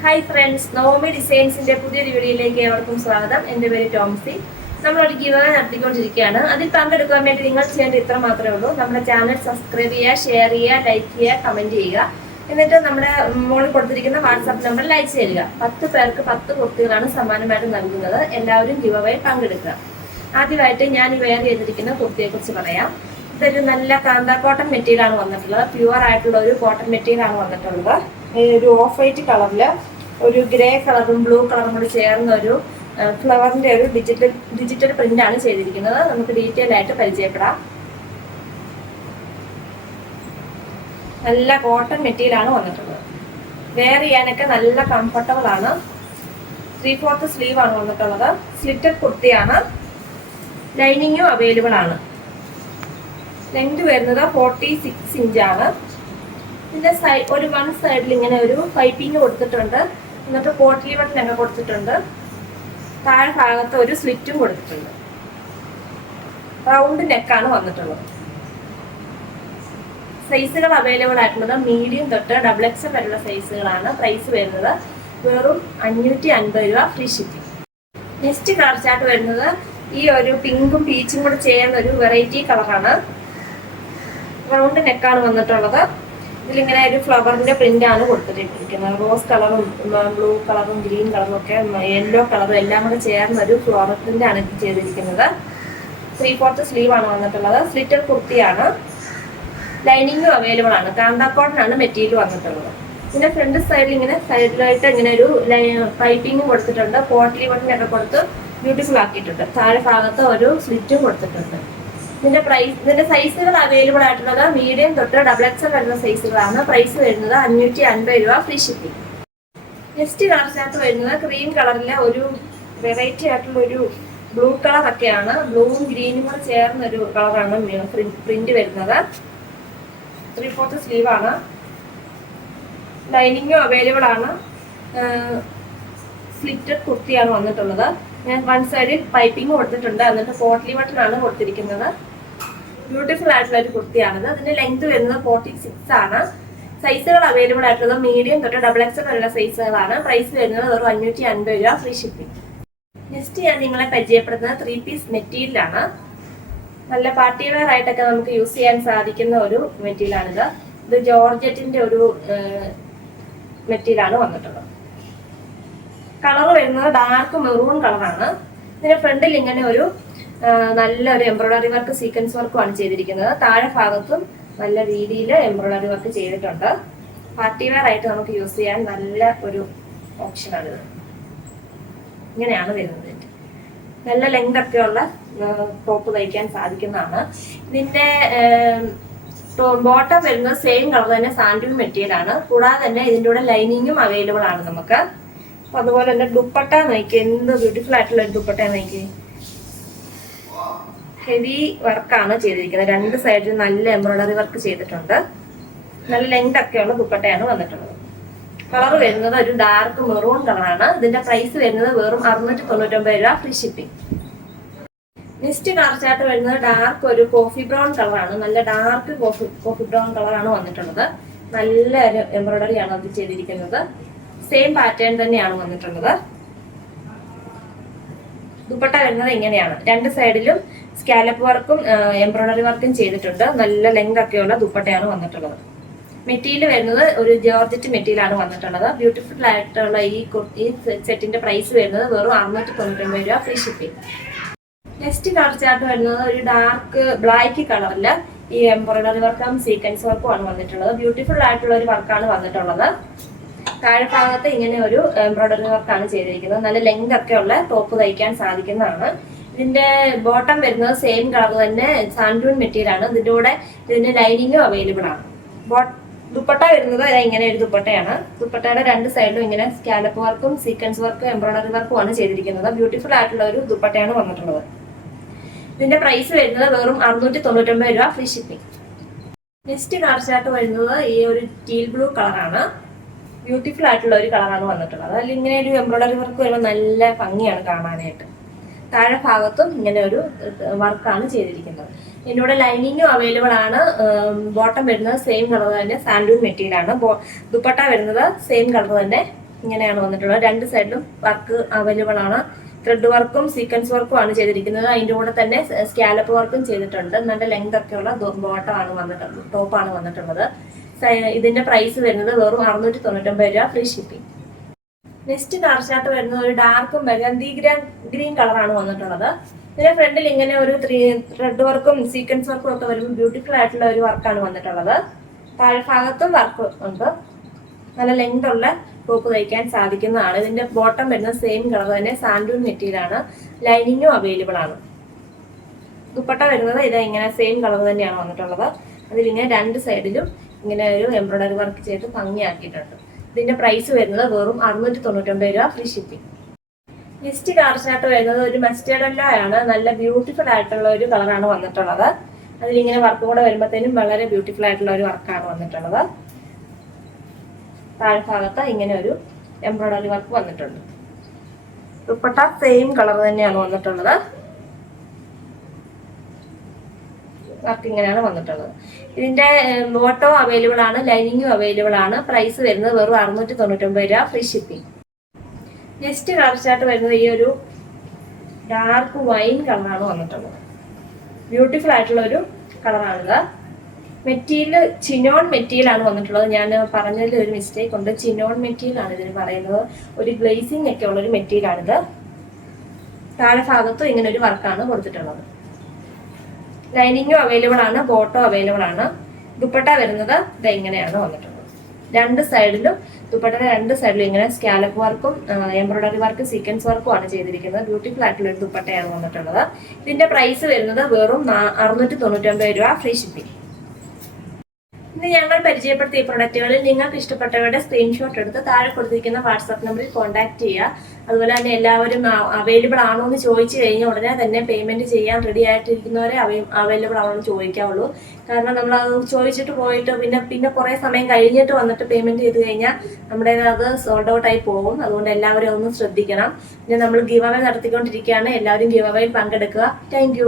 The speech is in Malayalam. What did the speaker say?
ഹായ് ഫ്രണ്ട്സ് നോമി ഡിസൈൻസിന്റെ പുതിയൊരു വീഡിയോയിലേക്ക് ഏവർക്കും സ്വാഗതം. എന്റെ പേര് ടോംസി. നമ്മൾ ഒരു ഗിവ് നടത്തിക്കൊണ്ടിരിക്കുകയാണ്. അതിൽ പങ്കെടുക്കാൻ വേണ്ടി നിങ്ങൾ ചെയ്യേണ്ടത് ഇത്ര മാത്രമേ ഉള്ളൂ. നമ്മുടെ ചാനൽ സബ്സ്ക്രൈബ് ചെയ്യുക ഷെയർ ചെയ്യുക ലൈക്ക് ചെയ്യുക കമന്റ് ചെയ്യുക. എന്നിട്ട് നമ്മുടെ മോളിൽ കൊടുത്തിരിക്കുന്ന വാട്സാപ്പ് നമ്പർ അയച്ചു ചെയ്യുക പത്ത് പേർക്ക് പത്ത് കുർത്തികളാണ് സമ്മാനമായിട്ട് നൽകുന്നത്. എല്ലാവരും ഗിവ് അവേ പങ്കെടുക്കുക. ആദ്യമായിട്ട് ഞാൻ വെയർ ചെയ്തിരിക്കുന്ന കുർത്തിയെ കുറിച്ച് പറയാം. ഇതൊരു നല്ല കാന്ത കോട്ടൺ മെറ്റീരിയൽ ആണ് വന്നിട്ടുള്ളത്. പ്യുവർ ആയിട്ടുള്ള ഒരു കോട്ടൺ മെറ്റീരിയൽ ആണ് വന്നിട്ടുള്ളത്. ഒരു ഓഫ് വൈറ്റ് കളറിൽ ഒരു ഗ്രേ കളറും ബ്ലൂ കളറും കൂടി ചേർന്ന ഒരു ഫ്ലവറിന്റെ ഒരു ഡിജിറ്റൽ ഡിജിറ്റൽ പ്രിന്റ് ആണ് ചെയ്തിരിക്കുന്നത്. നമുക്ക് ഡീറ്റെയിൽ ആയിട്ട് പരിചയപ്പെടാം. നല്ല കോട്ടൺ മെറ്റീരിയലാണ് വന്നിട്ടുള്ളത്. വെയർ ചെയ്യാനൊക്കെ നല്ല കംഫർട്ടബിൾ ആണ്. ത്രീ ഫോർത്ത് സ്ലീവ് ആണ് വന്നിട്ടുള്ളത്. സ്ലിറ്റഡ് കുർത്തിയാണ്. ലൈനിങ്ങും അവൈലബിൾ ആണ്. ലെങ്ത് വരുന്നത് ഫോർട്ടി സിക്സ് ഇഞ്ചാണ് ഇതിന്റെ സൈ ഒരു വൺ സൈഡിൽ ഇങ്ങനെ ഒരു പൈപ്പിംഗ് കൊടുത്തിട്ടുണ്ട്. എന്നിട്ട് പോട്ട്ലി ബട്ടനൊക്കെ കൊടുത്തിട്ടുണ്ട്. താഴെ ഭാഗത്ത് ഒരു സ്ലിറ്റും കൊടുത്തിട്ടുണ്ട്. റൗണ്ട് നെക്കാണ് വന്നിട്ടുള്ളത്. സൈസുകൾ അവൈലബിൾ ആയിട്ടുള്ളത് മീഡിയം തൊട്ട് ഡബിൾ എക്സ് വരെയുള്ള സൈസുകളാണ് പ്രൈസ് വരുന്നത്. വെറും അഞ്ഞൂറ്റി അൻപത് രൂപ free shipping next colour chart വരുന്നത് ഈ ഒരു പിങ്കും പീച്ചും കൂടെ ചെയ്യുന്ന ഒരു വെറൈറ്റി കളറാണ്. റൗണ്ട് നെക്കാണ് വന്നിട്ടുള്ളത്. ഇതിലിങ്ങനെ ഒരു ഫ്ലവറിന്റെ പ്രിന്റ് ആണ് കൊടുത്തിട്ടിരിക്കുന്നത്. റോസ് കളറും ബ്ലൂ കളറും ഗ്രീൻ കളറും ഒക്കെ യെല്ലോ കളറും എല്ലാം കൂടെ ചേർന്ന ഒരു ഫ്ലവർ പ്രിന്റ് ആണ് ഇത് ചെയ്തിരിക്കുന്നത്. ത്രീ ഫോർത്ത് സ്ലീവ് ആണ് വന്നിട്ടുള്ളത്. സ്ലിറ്റർ കുർത്തിയാണ്. ലൈനിങ്ങും അവൈലബിൾ ആണ്. കാന്താക്കോട്ടൺ ആണ് മെറ്റീരിയൽ വന്നിട്ടുള്ളത്. പിന്നെ ഫ്രണ്ട് സൈഡിൽ ഇങ്ങനെ സൈഡിലായിട്ട് ഇങ്ങനെ ഒരു പൈപ്പിംഗും കൊടുത്തിട്ടുണ്ട്. പോട്ട്ലി ബട്ടനൊക്കെ കൊടുത്ത് ബ്യൂട്ടിഫുൾ ആക്കിയിട്ടുണ്ട് താഴെ ഭാഗത്ത് ഒരു സ്ലിറ്റും കൊടുത്തിട്ടുണ്ട്. ഇതിന്റെ പ്രൈസ് ഇതിന്റെ സൈസുകൾ അവൈലബിൾ ആയിട്ടുള്ളത് മീഡിയം തൊട്ട് ഡബിൾ എക്സൽ വരുന്ന സൈസുകളാണ് പ്രൈസ് വരുന്നത് അഞ്ഞൂറ്റി അൻപത് രൂപ ഫ്രീ ഷിപ്പിംഗ് നെക്സ്റ്റ് കളറിനകത്ത് വരുന്നത് ക്രീം കളറിലെ ഒരു വെറൈറ്റി ആയിട്ടുള്ള ഒരു ബ്ലൂ കളർ ഒക്കെയാണ്. ബ്ലൂവും ഗ്രീനും കൂടെ ചേർന്ന ഒരു കളറാണ് പ്രിന്റ് വരുന്നത്. ത്രീ ഫോർത്ത് സ്ലീവ് ആണ്. ലൈനിങ്ങും അവൈലബിൾ ആണ്. സ്ലിറ്റഡ് കുർത്തിയാണ് വന്നിട്ടുള്ളത്. ഞാൻ വൺ സൈഡിൽ പൈപ്പിംഗ് കൊടുത്തിട്ടുണ്ട്. എന്നിട്ട് പോട്ട്ലി ബട്ടൺ ആണ് കൊടുത്തിരിക്കുന്നത്. ബ്യൂട്ടിഫുൾ ആയിട്ടുള്ള ഒരു കുർത്തിയാണിത്. അതിന്റെ ലെങ്ത് വരുന്നത് ഫോർട്ടി സിക്സ് ആണ്. സൈസുകൾ അവൈലബിൾ ആയിട്ടുള്ളത് മീഡിയം തൊട്ട് ഡബിൾ എക്സ് വരെയുള്ള സൈസുകളാണ് പ്രൈസ് വരുന്നത് ഒരു അഞ്ഞൂറ്റി അൻപത് രൂപ ഫ്രീ ഷിപ്പിംഗ് നെക്സ്റ്റ് ഞാൻ നിങ്ങളെ പരിചയപ്പെടുന്നത് ത്രീ പീസ് മെറ്റീരിയലാണ് നല്ല പാർട്ടി വെയർ ആയിട്ടൊക്കെ നമുക്ക് യൂസ് ചെയ്യാൻ സാധിക്കുന്ന ഒരു മെറ്റീരിയൽ ആണിത്. ഇത് ജോർജറ്റിന്റെ ഒരു മെറ്റീരിയലാണ് വന്നിട്ടുള്ളത്. കളർ വരുന്നത് ഡാർക്ക് മെറൂൺ കളറാണ് ഇതിന്റെ ഫ്രണ്ടിൽ ഇങ്ങനെ ഒരു ആ, നല്ലൊരു എംബ്രോയിഡറി വർക്ക് സീക്വൻസ് വർക്കുമാണ് ചെയ്തിരിക്കുന്നത്. താഴെ ഭാഗത്തും നല്ല രീതിയിൽ എംബ്രോയിഡറി വർക്ക് ചെയ്തിട്ടുണ്ട്. പാർട്ടി വെയർ ആയിട്ട് നമുക്ക് യൂസ് ചെയ്യാൻ നല്ല ഒരു ഓപ്ഷനാണിത് ഇങ്ങനെയാണ് വരുന്നത്. നല്ല ലെങ്ത് ഉള്ള ടോപ്പ് തയ്ക്കാൻ സാധിക്കുന്നതാണ്. ഇതിന്റെ ബോട്ടം വരുന്നത് സെയിം കളർ തന്നെ സാൻഡൂൺ മെറ്റീരിയലാണ് കൂടാതെ തന്നെ ഇതിന്റെ കൂടെ ലൈനിങ്ങും അവൈലബിൾ ആണ് നമുക്ക്. അതുപോലെ തന്നെ ദുപ്പട്ട നോക്കി എന്ത് ബ്യൂട്ടിഫുൾ ആയിട്ടുള്ള ഒരു ദുപ്പട്ട നോക്കി ഹെവി വർക്കാണ് ചെയ്തിരിക്കുന്നത്. രണ്ട് സൈഡിൽ നല്ല എംബ്രോയിഡറി വർക്ക് ചെയ്തിട്ടുണ്ട്. നല്ല ലെങ്ത് ഒക്കെയുള്ള ദുപ്പട്ടയാണ് വന്നിട്ടുള്ളത്. കളർ വരുന്നത് ഒരു ഡാർക്ക് മെറൂൺ കളറാണ് ഇതിന്റെ പ്രൈസ് വരുന്നത് വെറും അറുന്നൂറ്റി തൊണ്ണൂറ്റൊമ്പത് രൂപ ഫ്രീ ഷിപ്പിംഗ് നെക്സ്റ്റ് കളർ വരുന്നത് ഡാർക്ക് ഒരു കോഫി ബ്രൗൺ കളറാണ് നല്ല ഡാർക്ക് കോഫി കോഫി ബ്രൗൺ കളറാണ് വന്നിട്ടുള്ളത്. നല്ല ഒരു എംബ്രോയിഡറി ആണ് അത് ചെയ്തിരിക്കുന്നത്. സെയിം പാറ്റേൺ തന്നെയാണ് വന്നിട്ടുള്ളത്. ദുപ്പട്ട വരുന്നത് ഇങ്ങനെയാണ്. രണ്ട് സൈഡിലും സ്കാലപ്പ് വർക്കും എംബ്രോയിഡറി വർക്കും ചെയ്തിട്ടുണ്ട്. നല്ല ലെങ്ത് ഒക്കെയുള്ള ദുപ്പട്ടയാണ് വന്നിട്ടുള്ളത്. മെറ്റീരിയൽ വരുന്നത് ഒരു ജോർജറ്റ് മെറ്റീരിയൽ ആണ് വന്നിട്ടുള്ളത്. ബ്യൂട്ടിഫുൾ ആയിട്ടുള്ള ഈ ഈ സെറ്റിന്റെ പ്രൈസ് വരുന്നത് വെറും അറുന്നൂറ്റി തൊണ്ണൂറ്റൊമ്പത് രൂപ free shipping next colour chart വരുന്നത് ഒരു ഡാർക്ക് ബ്ലാക്ക് കളറിൽ ഈ എംബ്രോയിഡറി വർക്കും സീക്വൻസ് വർക്കും ആണ് വന്നിട്ടുള്ളത്. ബ്യൂട്ടിഫുൾ ആയിട്ടുള്ള ഒരു വർക്കാണ് വന്നിട്ടുള്ളത്. താഴെ ഭാഗത്ത് ഇങ്ങനെ ഒരു എംബ്രോയിഡറി വർക്കാണ് ചെയ്തിരിക്കുന്നത്. നല്ല ലെങ്ത് ഒക്കെ ഉള്ള ടോപ്പ് തയ്ക്കാൻ സാധിക്കുന്നതാണ്. ഇതിന്റെ ബോട്ടം വരുന്നത് സെയിം കളർ തന്നെ സാൻഡൂൺ മെറ്റീരിയൽ ആണ്. ഇതിന്റെ കൂടെ ഇതിന്റെ ലൈനിങ്ങും അവൈലബിൾ ആണ്. ദുപ്പട്ട വരുന്നത് ഇങ്ങനെ ഒരു ദുപ്പട്ടയാണ്. ദുപ്പട്ടയുടെ രണ്ട് സൈഡിലും ഇങ്ങനെ സ്കാലപ്പ് വർക്കും സീക്വൻസ് വർക്കും എംബ്രോയിഡറി വർക്കും ആണ് ചെയ്തിരിക്കുന്നത്. ബ്യൂട്ടിഫുൾ ആയിട്ടുള്ള ഒരു ദുപ്പട്ടയാണ് വന്നിട്ടുള്ളത്. ഇതിന്റെ പ്രൈസ് വരുന്നത് വെറും അറുന്നൂറ്റി തൊണ്ണൂറ്റൊമ്പത് രൂപ free shipping next colour chart വരുന്നത് ഈ ഒരു ടീൽ ബ്ലൂ കളറാണ് ബ്യൂട്ടിഫുൾ ആയിട്ടുള്ള ഒരു കളറാണ് വന്നിട്ടുള്ളത്. അതിൽ ഇങ്ങനെ ഒരു എംബ്രോയിഡറി വർക്ക് വരുമ്പോൾ നല്ല ഭംഗിയാണ് കാണാനായിട്ട്. താഴെ ഭാഗത്തും ഇങ്ങനെ ഒരു വർക്കാണ് ചെയ്തിരിക്കുന്നത്. ഇതിലൂടെ ലൈനിങ്ങും അവൈലബിൾ ആണ്. ബോട്ടം വരുന്നത് സെയിം കളർ തന്നെ സാൻഡൂൺ മെറ്റീരിയൽ ആണ്. ദുപ്പട്ട വരുന്നത് സെയിം കളർ തന്നെ ഇങ്ങനെയാണ് വന്നിട്ടുള്ളത്. രണ്ട് സൈഡിലും വർക്ക് അവൈലബിൾ ആണ്. ത്രെഡ് വർക്കും സീക്വൻസ് വർക്കും ആണ് ചെയ്തിരിക്കുന്നത്. അതിന്റെ കൂടെ തന്നെ സ്കാലപ്പ് വർക്കും ചെയ്തിട്ടുണ്ട്. നല്ല ലെങ്ത് ഒക്കെയുള്ള ബോട്ടമാണ് വന്നിട്ടുള്ളത് ടോപ്പാണ് വന്നിട്ടുള്ളത്. ഇതിന്റെ പ്രൈസ് വരുന്നത് വെറും അറുന്നൂറ്റി തൊണ്ണൂറ്റൊമ്പത് രൂപ free shipping next colour chart വരുന്നത് ഒരു ഡാർക്കും മെഗന്തി ഗ്രീൻ ഗ്രീൻ കളറാണ് വന്നിട്ടുള്ളത്. ഇതിന്റെ ഫ്രണ്ടിൽ ഇങ്ങനെ ഒരു ത്രീ റെഡ് വർക്കും സീക്വൻസ് വർക്കും ഒക്കെ വരുമ്പോൾ ബ്യൂട്ടിഫുൾ ആയിട്ടുള്ള ഒരു വർക്കാണ് വന്നിട്ടുള്ളത്. താഴ്ഭാഗത്തും വർക്ക് ഉണ്ട്. നല്ല ലെങ്ത് ഉള്ള ടോപ്പ് തയ്ക്കാൻ സാധിക്കുന്നതാണ്. ഇതിന്റെ ബോട്ടം വരുന്ന സെയിം കളർ തന്നെ സാൻഡൂൺ മെറ്റീരിയലാണ് ലൈനിങ്ങും അവൈലബിൾ ആണ്. ദുപ്പട്ട വരുന്നത് ഇത് ഇങ്ങനെ സെയിം കളർ തന്നെയാണ് വന്നിട്ടുള്ളത്. അതിലിങ്ങനെ രണ്ട് സൈഡിലും ഇങ്ങനെ ഒരു എംബ്രോയിഡറി വർക്ക് ചെയ്ത് ഭംഗിയാക്കിയിട്ടുണ്ട്. ഇതിന്റെ പ്രൈസ് വരുന്നത് വെറും അറുന്നൂറ്റി തൊണ്ണൂറ്റൊമ്പത് രൂപ ഫ്രീ ഷിപ്പിംഗ് ലിസ്റ്റ് കാർഷനായിട്ട് വരുന്നത് ഒരു മസ്റ്റേർഡ് ആണ് നല്ല ബ്യൂട്ടിഫുൾ ആയിട്ടുള്ള ഒരു കളറാണ് വന്നിട്ടുള്ളത്. അതിലിങ്ങനെ വർക്ക് കൂടെ വരുമ്പോഴത്തേനും വളരെ ബ്യൂട്ടിഫുൾ ആയിട്ടുള്ള ഒരു വർക്കാണ് വന്നിട്ടുള്ളത്. താഴ്ഭാഗത്ത് ഇങ്ങനെ ഒരു എംബ്രോയിഡറി വർക്ക് വന്നിട്ടുണ്ട്. ദുപ്പട്ട സെയിം കളർ തന്നെയാണ് വന്നിട്ടുള്ളത്. വർക്ക് ഇങ്ങനെയാണ് വന്നിട്ടുള്ളത്. ഇതിന്റെ ബോട്ടോ അവൈലബിൾ ആണ് ലൈനിങ്ങും അവൈലബിൾ ആണ്. പ്രൈസ് വരുന്നത് വെറും അറുന്നൂറ്റി തൊണ്ണൂറ്റൊമ്പത് രൂപ ഫ്രീ ഷിപ്പിംഗ് നെക്സ്റ്റ് കളർ വരുന്നത് ഈ ഒരു ഡാർക്ക് വൈൻ കളറാണ് വന്നിട്ടുള്ളത്. ബ്യൂട്ടിഫുൾ ആയിട്ടുള്ള ഒരു കളറാണിത് മെറ്റീരിയൽ ചിനോൺ മെറ്റീരിയൽ ആണ് വന്നിട്ടുള്ളത്. ഞാൻ പറഞ്ഞതിൽ ഒരു മിസ്റ്റേക്ക് ഉണ്ട്. ചിനോൺ മെറ്റീരിയൽ ആണ് ഇതിന് പറയുന്നത്. ഒരു ഗ്ലേസിംഗ് ഒക്കെ ഉള്ളൊരു മെറ്റീരിയൽ ആണിത്. താഴെ ഭാഗത്തും ഇങ്ങനെ ഒരു വർക്കാണ് കൊടുത്തിട്ടുള്ളത്. ലൈനിങ്ങും അവൈലബിൾ ആണ് ബോട്ടോ അവൈലബിൾ ആണ്. ദുപ്പട്ട വരുന്നത് ഇത് വന്നിട്ടുള്ളത്. രണ്ട് സൈഡിലും ദുപ്പട്ടയുടെ രണ്ട് സൈഡിലും ഇങ്ങനെ സ്കാലപ്പ് വർക്കും എംബ്രോയിഡറി വർക്ക് സീക്വൻസ് വർക്കും ആണ് ചെയ്തിരിക്കുന്നത്. ബ്യൂട്ടിഫുൾ ആയിട്ടുള്ള ഒരു ദുപ്പട്ടയാണ് വന്നിട്ടുള്ളത്. ഇതിന്റെ പ്രൈസ് വരുന്നത് വെറും അറുന്നൂറ്റി തൊണ്ണൂറ്റൊമ്പത് രൂപ ഫ്രീ ഷിപ്പിംഗ് ഇന്ന് ഞങ്ങൾ പരിചയപ്പെടുത്തിയ പ്രൊഡക്റ്റുകളിൽ നിങ്ങൾക്ക് ഇഷ്ടപ്പെട്ടവരുടെ സ്ക്രീൻഷോട്ട് എടുത്ത് താഴെ കൊടുത്തിരിക്കുന്ന വാട്സാപ്പ് നമ്പറിൽ കോൺടാക്ട് ചെയ്യുക. അതുപോലെ തന്നെ എല്ലാവരും അവൈലബിൾ ആണോ എന്ന് ചോദിച്ചു കഴിഞ്ഞാൽ ഉടനെ തന്നെ പേയ്മെന്റ് ചെയ്യാൻ റെഡി ആയിട്ടിരിക്കുന്നവരെ അവൈലബിൾ ആണോ എന്ന് ചോദിക്കാവുള്ളൂ. കാരണം നമ്മൾ അത് ചോദിച്ചിട്ട് പോയിട്ട് പിന്നെ പിന്നെ കുറേ സമയം കഴിഞ്ഞിട്ട് വന്നിട്ട് പേയ്മെന്റ് ചെയ്ത് കഴിഞ്ഞാൽ നമ്മുടെ അത് സോൾഡ് ഔട്ട് ആയി പോകും. അതുകൊണ്ട് എല്ലാവരും ഒന്ന് ശ്രദ്ധിക്കണം. പിന്നെ നമ്മൾ ഗിവ് അവേ നടത്തിക്കൊണ്ടിരിക്കുകയാണ്. എല്ലാവരും ഗിവ് അവേയിൽ പങ്കെടുക്കുക. താങ്ക്